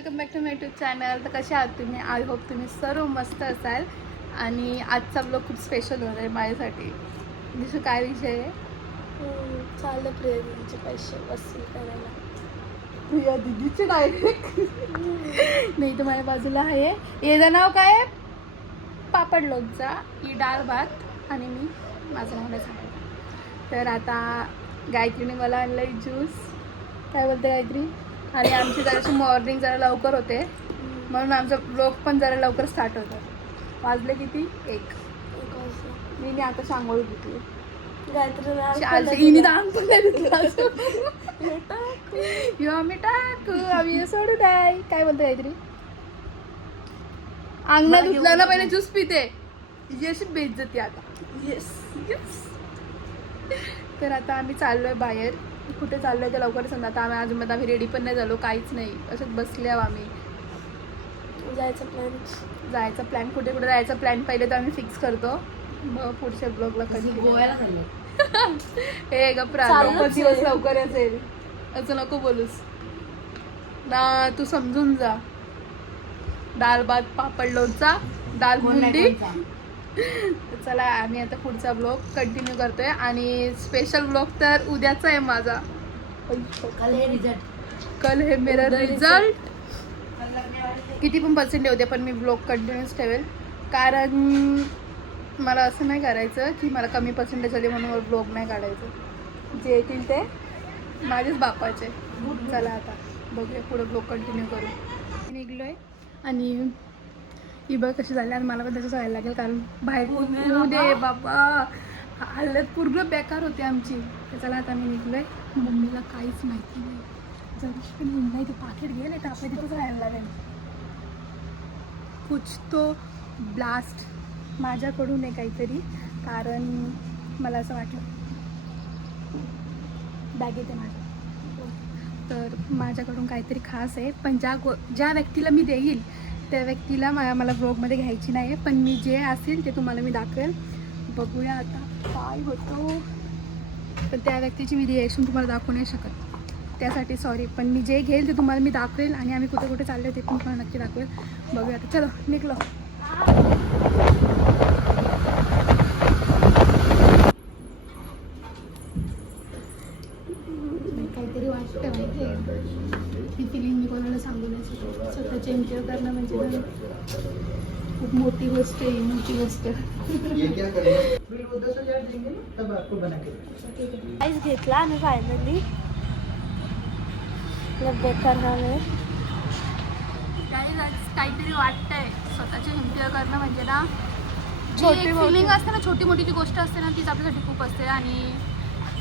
Welcome back to my YouTube channel. तर कसे आहात तुम्ही? आय होप तुम्ही सर्व मस्त असाल. आणि आजचा ब्लॉग खूप स्पेशल होणार आहे माझ्यासाठी. दिसू काय विषय आहे? चाललं प्रिया दीदीचे पैसे वसूल करायला. प्रिया दीदीचे डायरेक्ट नाही तर माझ्या बाजूला आहे. याचं नाव काय आहे? पापड लोणचा, ही डाळ भात आणि मी माझं नाव नाही सांगितलं. तर आता गायत्रीने मला आणलं आहे ज्यूस. काय बोलते गायत्री? आणि आमची जराशी मॉर्निंग जरा लवकर होते म्हणून आमचा ब्लॉग पण जरा लवकर स्टार्ट होतो. वाजले किती? 1. मी आता सांगोळी घेतली. गायत्री दाम पण नाही आम्ही टाकू आम्ही सोडू नाही. काय बोलते गायत्री? अंगणात धुतला ना पहिले ज्यूस पिते. अशी बेइज्जती आता. Yes yes. तर आता आम्ही चाललोय बाहेर. कुठे चाललोय ते लवकर सांगा. आता आम्ही रेडी पण नाही झालो, काहीच नाही, असंच बसले आम्ही. जायचा प्लॅन कुठे कुठे जायचा प्लॅन पहिले तर आम्ही फिक्स करतो, मग पुढच्या ब्लॉगला कधी गोव्याला चाललो. हे गप्रा दिवस लवकर असेल असं नको बोलूस ना. तू समजून जा. डाळ भात पापड लोणचा दाल मुंडी. चला आम्ही आता पुढचा ब्लॉग कंटिन्यू करतोय. आणि स्पेशल ब्लॉग तर उद्याचा आहे माझा. कल हे मेरा रिझल्ट. किती पण पर्सेंट होते पण मी ब्लॉग कंटिन्यूस ठेवेल. कारण मला असं नाही करायचं की मला कमी पर्सेंटेज आले म्हणून मला ब्लॉग नाही काढायचं. जे येतील ते माझेच बापाचे. चला आता बघूया पुढे ब्लॉग कंटिन्यू करू. निघलो आहे आणि ही बघ कशी झाली. आणि मला पण त्याचं जायला लागेल कारण बाहेर ऊन दे बाबा. हालत पूर्ण बेकार होती आमची. तर चला आता मी निघलो आहे. मम्मीला काहीच माहिती नाही. जरी पण नाही ते पाकिट गेले तर आपल्या तिथंच राहायला लागेल. कुछ तो ब्लास्ट माझ्याकडून आहे काहीतरी. कारण मला असं वाटलं बॅगेत आहे माझ्या. तर माझ्याकडून काहीतरी खास आहे. पण ज्या व्यक्तीला मी देईल त्या व्यक्तीला मला ब्लॉगमध्ये घ्यायची नाही आहे. पण मी जे असेल ते तुम्हाला मी दाखवेल. बघूया आता काय होतं. पण त्या व्यक्तीची मी रिॲक्शन तुम्हाला दाखवू नाही शकत, त्यासाठी सॉरी. पण मी जे घेईल ते तुम्हाला मी दाखवेल. आणि आम्ही कुठे कुठे चाललो ते पण तुम्हाला नक्की दाखवेल. बघूया आता. चलो निघलो. काहीतरी वाटतं माहिती आहे. ही फिलिंग मी कोणाला सांगू नाही शकत. स्वतःचे एन्जॉय करणं म्हणजे खूप मोठी गोष्ट आहे. मोठी गोष्ट. आईस घेतला आणि फायनली बेकार झालं. काहीतरी वाटतंय. स्वतःचे एन्जॉय करणं म्हणजे ना छोटी फिलिंग असते ना, छोटी मोठी जी गोष्ट असते ना तीच आपल्यासाठी खूप असते. आणि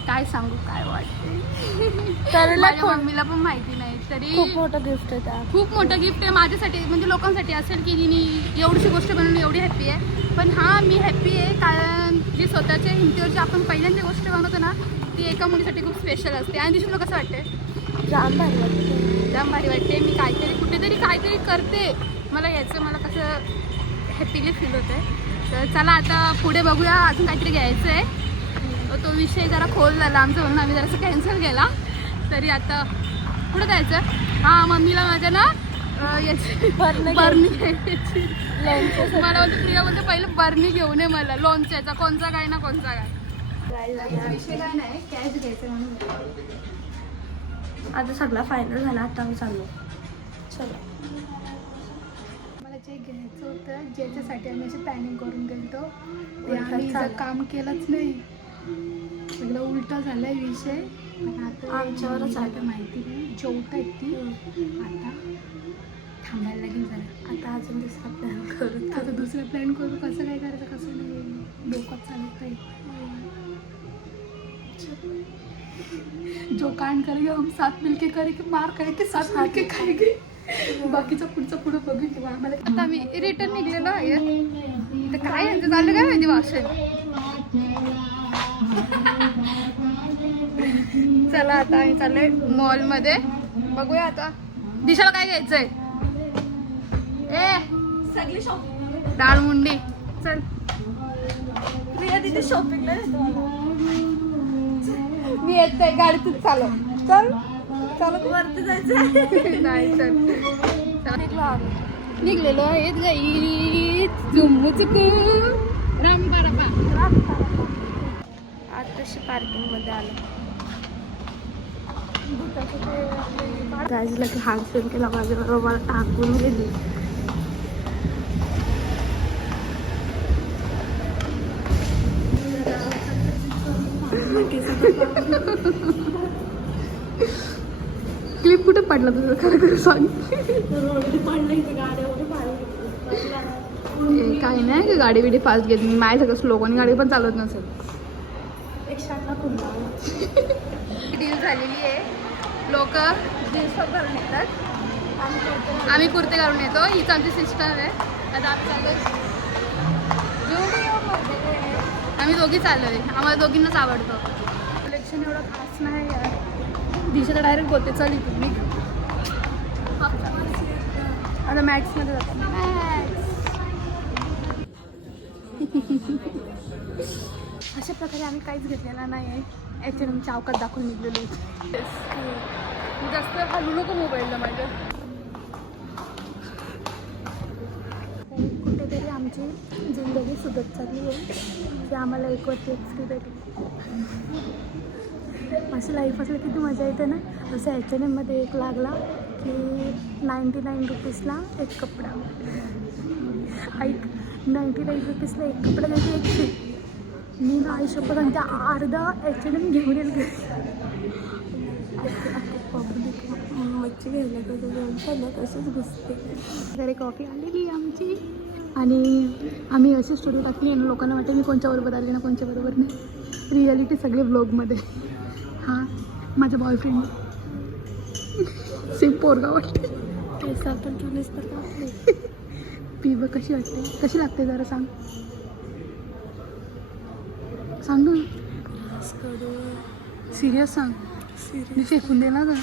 काय सांगू काय वाटते माझ्या मम्मीला पण माहिती नाही तरी खूप मोठं गिफ्ट आहे त्या. खूप मोठं गिफ्ट आहे माझ्यासाठी. म्हणजे लोकांसाठी असेल की तिने एवढीशी गोष्ट बनवून एवढी हॅप्पी आहे. पण हां मी हॅप्पी आहे कारण जी स्वतःच्या हिमतीवरची आपण पहिल्यांदा गोष्ट बनवतो ना ती एका मुलीसाठी खूप स्पेशल असते. आणि दिसून कसं वाटते? जाम भारी वाटते. जाम भारी वाटते. मी कुठेतरी काहीतरी करते. मला कसं हॅपीली फील होतं आहे. तर चला आता पुढे बघूया. अजून काहीतरी घ्यायचं आहे. तो विषय जरा खोल झाला आमचा म्हणून आम्ही जरासं कॅन्सल केला. तरी आता कुठं जायचं? हां मम्मीला माझ्या ना याची बरणी घ्यायची. मला बोलते प्रिया बोलते पहिलं बरणी घेऊन ये मला लोणच्याचा. कोणचा काय ना कोणचा काय. विषय काय नाही, कॅश घ्यायचं म्हणून. आता सगळा फायनल झाला. आता आम्ही चाललो. चलो. मला जे घ्यायचं होतं ज्याच्यासाठी आम्ही अशी प्लॅनिंग करून गेलो ते आम्ही जर काम केलंच नाही. सगळं उलटा झालाय विषय. आमच्यावरच आता माहिती नाही जेवता आहेत ती. आता थांबायला लागेल जरा. आता अजून दुसरा प्लॅन करू. आता दुसरं प्लॅन करू. कसं काय करायचं कसं नाही डोक्यात चालत नाही. जो कांड करेगा हम साथ मिलके करेंगे. मार खाएंगे साथ मिलके खाएंगे. बाकीचं पुढचं बघू किंवा आम्हाला. आता आम्ही रिटर्न निघलेलो आहे. तर काय यांचं चाललं काय माहिती भाषण. चला आता आम्ही चाललोय मॉलमध्ये. बघूया आता दिशाला काय घ्यायचंय. सगळी शॉपिंग डाळ मुंडी. चल प्रिया तिथे शॉपिंगला मी येते गाडीतून. चालव चल. वरती जायचं नाही चल. निघलेलो आहेत गाई झुम्मुचुकू रामबाराबा. आताशी पार्किंग मध्ये आलो. राजला की हात फोन केला माझ्याबरोबर मला टाकून गेली. क्लिप कुठे पडला तुझं खरं सांग. काही नाही गाडी बिडी फास्ट घेत मी. माझ्या सगळं स्लोगाने गाडी पण चालवत नसेल. डील झालेली आहे. लोक जीन्स टॉप घालून येतात, आम्ही कुर्ते घालून येतो. हीच आमची सिस्टर आहे. आता आम्ही चालू आम्ही दोघी चालू आहे. आम्हाला दोघींनाच आवडतं. कलेक्शन एवढं खास नाही यार. दिशा डायरेक्ट बोलते चल इथून मी आता मॅक्समध्ये जातो. अशा प्रकारे आम्ही काहीच घेतलेला नाही आहे. H&M चौकात दाखवून निघलेलो. जास्त हलू नको मोबाईलला माझ्या. कुठेतरी आमची जिंदगी सुधत चालली आहे की आम्हाला एक वरती एक फ्री भेटली. अशी लाईफ असलं किती मजा येते ना. असं H&Mमध्ये एक लागला की 99 रुपीजला एक कपडा. ऐक 99 रुपीजला एक कपडा द्यायची एक फ्री. मी ना आयुष्यभर आणि त्या अर्धा H&M घेऊन येईल घरी. मच्छी घ्यायला कसं तसंच घुसते. घरी कॉफी आलेली आमची आणि आम्ही अशी स्टोरी टाकली आणि लोकांना वाटतं मी कोणच्याबरोबर आली ना कोणच्याबरोबर नाही. रियालिटी सगळे ब्लॉगमध्ये. हां माझा बॉयफ्रेंड सेम पोरगा वाटते. पैसा पण तुनेच तर टाकले. पी बघ कशी वाटते. कशी लागते जरा सांग सांग ना. सिरियस सांग. मी फेकून दे ना ग.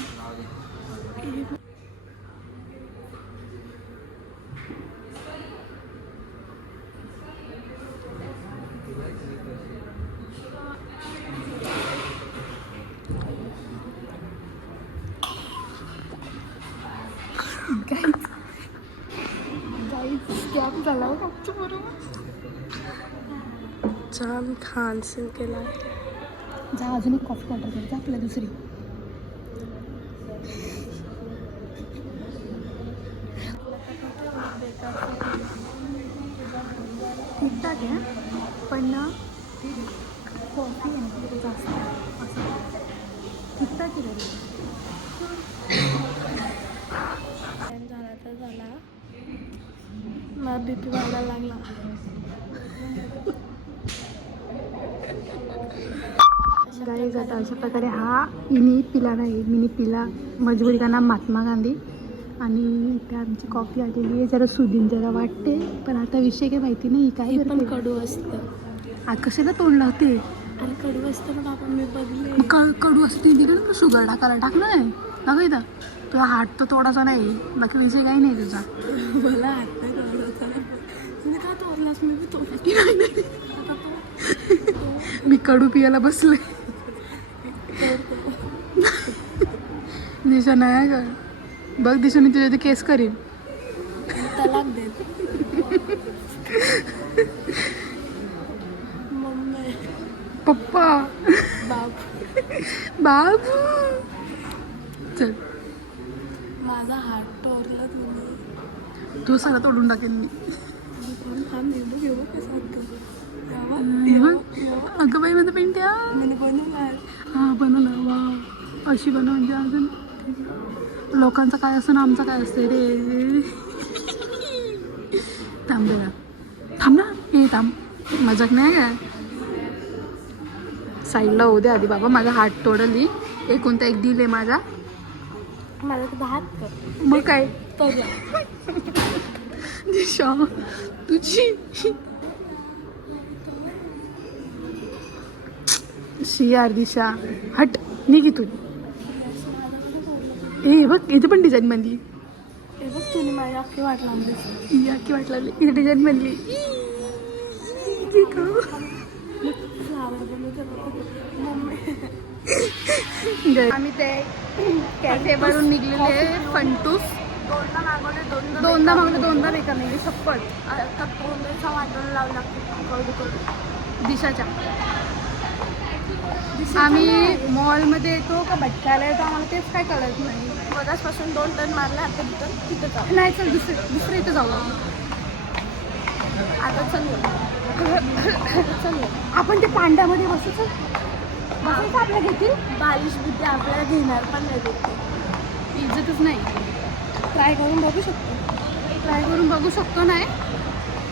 स्कॅम झाला आमच्या बरोबर. जाम खान सिंग केला. जा अजून एक कॉफी ऑर्डर कर. जा आपल्या दुसरी. ठीकठाक आहे पण ना कॉफी आहे ना तिथे जास्त असं ठीकठाक आहे. झाला तर झाला. मला BP वाढायला लागला. गाईज आता अशा प्रकारे हा इनी पिला नाही मिनी पिला मजबुरी का नाम महात्मा गांधी. आणि इथे आमची कॉफी आलेली आहे. जरा सुदीन जरा वाटते पण आता विषय काय माहिती नाही काय पण कडू असतं. आज कशाला तोंड लावते. आणि कडू असतं पण आपण मी बघले कडू असते तिकडे ना शुगर टाकायला टाकलं नाही ना इथं. तुला हाट तर थोडासा नाही बाकी विषय काही नाही तुझा. मला हात नाही तोडला. तुम्ही का तोडलास. मी बी तोडला. मी कडू पियाला बसले. दिशा नाही का बघ दिशून तुझ्या ते केस करीन. तलाक दे. मम्मी पप्पा बाप बाबू चल. माझा हात तोडला तुम्ही. तू सगळं तोडून टाकेन मी. थांब निर्णय घेऊ कसं अगं बाई माझं पेंट्या हां बनवलं. वा अशी बनव म्हणजे अजून लोकांचं काय असतं ना आमचं काय असतं रे. थांब दे थांब ना. हे थांब मजाक नाही काय. साईडला होऊ दे आधी बाबा. माझा हात तोडली. एकोणता एक दिल आहे माझा. मला तर हात कर. मग काय तर दिशा तुझी यार दिशा हट निघ इथून. ए बघ इथे पण डिझाईन बनली. हे बघ तुम्ही माझ्या अख्खी वाट लावली. ही अख्खी वाट लागली. इथे डिझाईन बनली. फ्लावर बनवते. आम्ही ते कॅफेवरून निघलेले फंटूस दोनदा मागवले दोनदा मागवलं दोनदा बेकार नाही शपथ. आता कोंबडीचा वाटण लावू लागतो दिशाच्या. आम्ही मॉलमध्ये येतो का भटकायला येतो आम्हाला तेच काय कळत नाही. मगासपासून 2 टन मारले आता तिथं जाऊ. नाही चल दुसरं इथं जाऊ. आता चल आपण ते पांड्यामध्ये बसायचं आपल्या घेतील. बालिश बुद्धी आपल्याला घेणार पण नाही देते. इज्जतच नाही. ट्राय करून बघू शकतो. नाही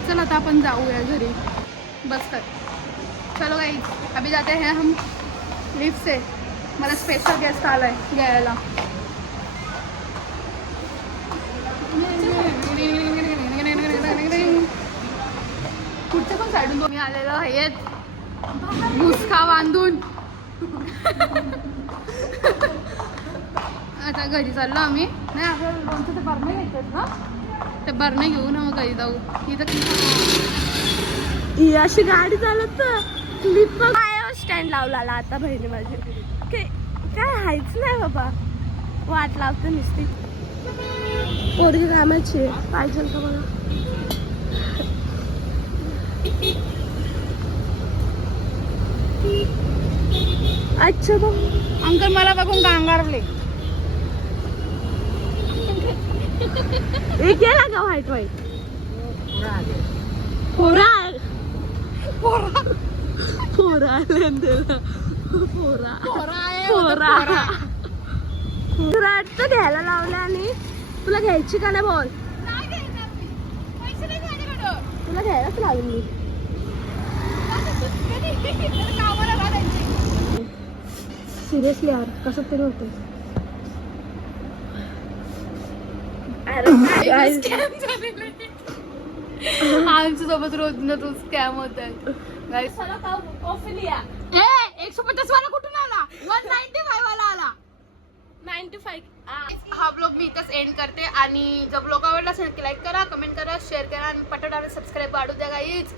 चल आता आपण जाऊया घरी. बस कर. चलो गाइस अभी जाते हैं हम लिफ्ट से. मला स्पेशल गेस्ट आलाय घ्यायला. पुढच्या पण साईडून तुम्ही आलेलो आहेत मुसका बांधून. आता घरी चाललो आम्ही. नाही आपल्याला लोणचं ते बरणे घ्यायचं ना. ते बरणे घेऊ ना मग घरी जाऊ. इथं ही अशी गाडी चालत क्लिप स्टँड लावला आता बहिणी माझी. काय हायच नाही बाबा. वाट लावते नुसती. पोरगी कामाची पाहिजे का बघा. अच्छा बघ अंकल मला बघून गांगारले. एक गेला का व्हाईट पोरा घ्यायला लावलं आणि तुला घ्यायची का नाही बोल. तुला घ्यायलाच लावली मी. सिरियसली यार कसं तरी होतं. आमच्या सोबत रोज ना रोज स्कॅम होत आहे. 150 वाला कुठून आला. 195 वाला आला. 95. हा ब्लॉग मी इथंच एंड करते. आणि जर ब्लॉग आवडला असेल की लाईक करा, कमेंट करा, शेअर करा आणि पटापट सबस्क्राईब वाढू द्या गाईज.